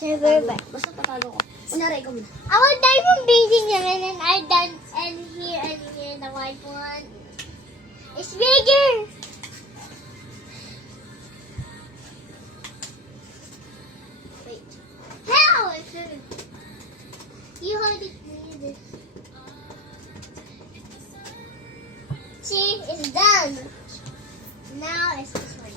Never back. Basta tatalo ko. Kunyari, ikaw muna. I want diamond painting and then I done and here the white one. It's bigger. Wait. How? You hold it this. See, it's done. Now it's this one.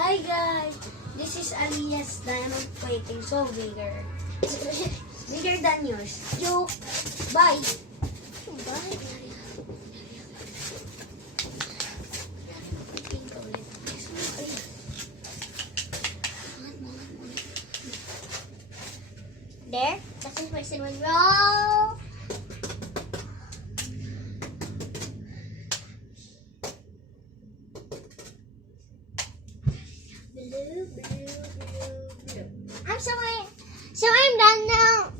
Hi guys! This is Alia's diamond plating, so bigger. Bigger than yours. Joke! Bye! Bye. There? That's his my cinnamon roll. Blue, blue, blue, blue. I'm done now.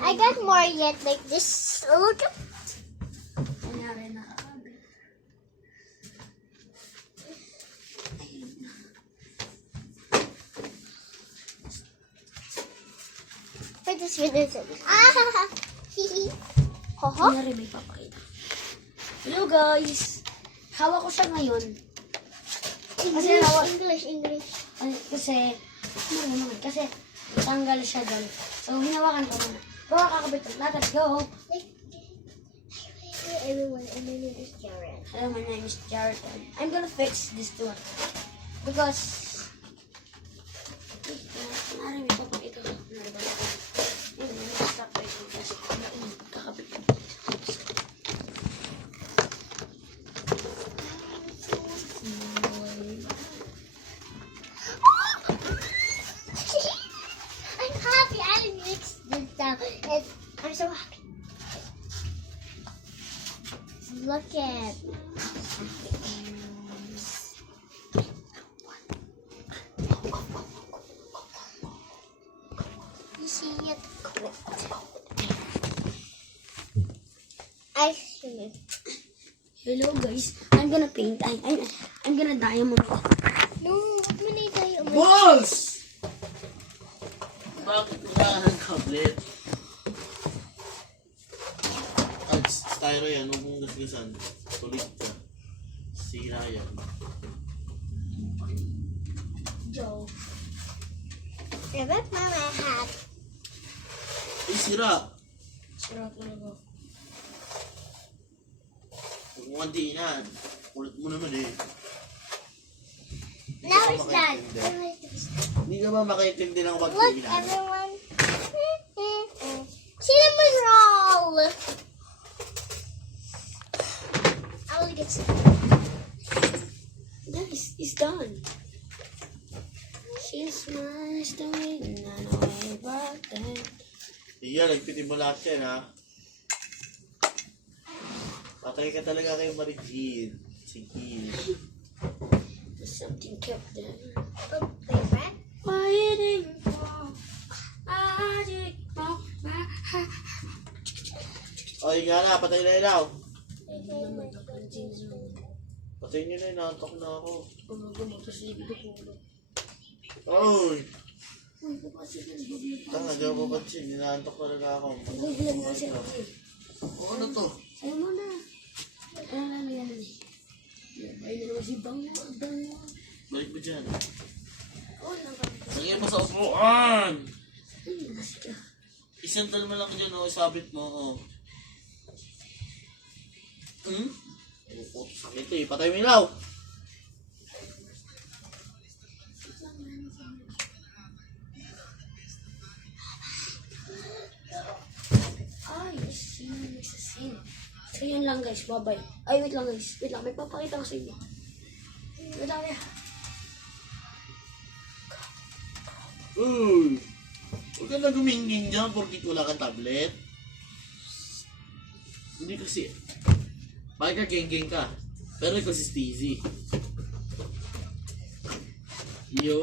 I got more yet, like this. Look. Kunyari na. For this video. Ah, hihi. Hoho. Kunyari may papakita. Hello guys! Hawak ko siya ngayon. English. Kasi tanggal siya doon. So, hinawakan ko muna. Baka kakabit ko. Let's go! Hey everyone, my name is Jared. Hello, my name is Jared. I'm gonna fix this door. Because... Kunyari may papakita ko. Kunyari ba? Stop right now. Kakabit ko. I'm happy. I mixed this down. I'm so happy. Look at. You see it? I see it. Hello guys, I'm gonna paint. I'm gonna diamond. No, what many tayo? Balls! Bakit kailangan ng tablet? At styro yan, huwag mong gasgasan. Sulit ka. Sira yan. Joe. Ribbit mama hat. Ay, sira! Sira talaga. Huwag mo kantiin yan. Kulit mo naman eh. Now it's done. Hindi ka ba makaintindi ng Look, pagtingin? everyone. Cinnamon roll. I will get some. Guys, it's done. She smiles to me, and I know about that. Iya, nagpitin mo lahat yan ha. Patay ka talaga kay Marie-Jean. Sige. Something kept there. Favorite? Waiting for magic. O, nga na, patay na ilaw. Patay nyo na, inaantok na ako. Oy! Tanga, di ako papansin. Inaantok talaga ako. O, ano to? Sa'yo mo na. Ano yan? Ay, naman si Bango. Balik mo dyan. Oh, Lagyan mo sa upuan! Isandal mo lang dyan, o. Isabit mo, o. Sakit eh. Patay mo ilaw. Ay, sino nagsasin? So, yun lang guys. Bye-bye. Ay, wait lang guys. Wait lang. May papakita ko sa inyo. Wait lang. Uy! Huwag ka na gumingin dyan porkit wala kang tablet. Hindi kasi. Bakit ka geng-geng ka? Pero ikaw si Steezy. Yo.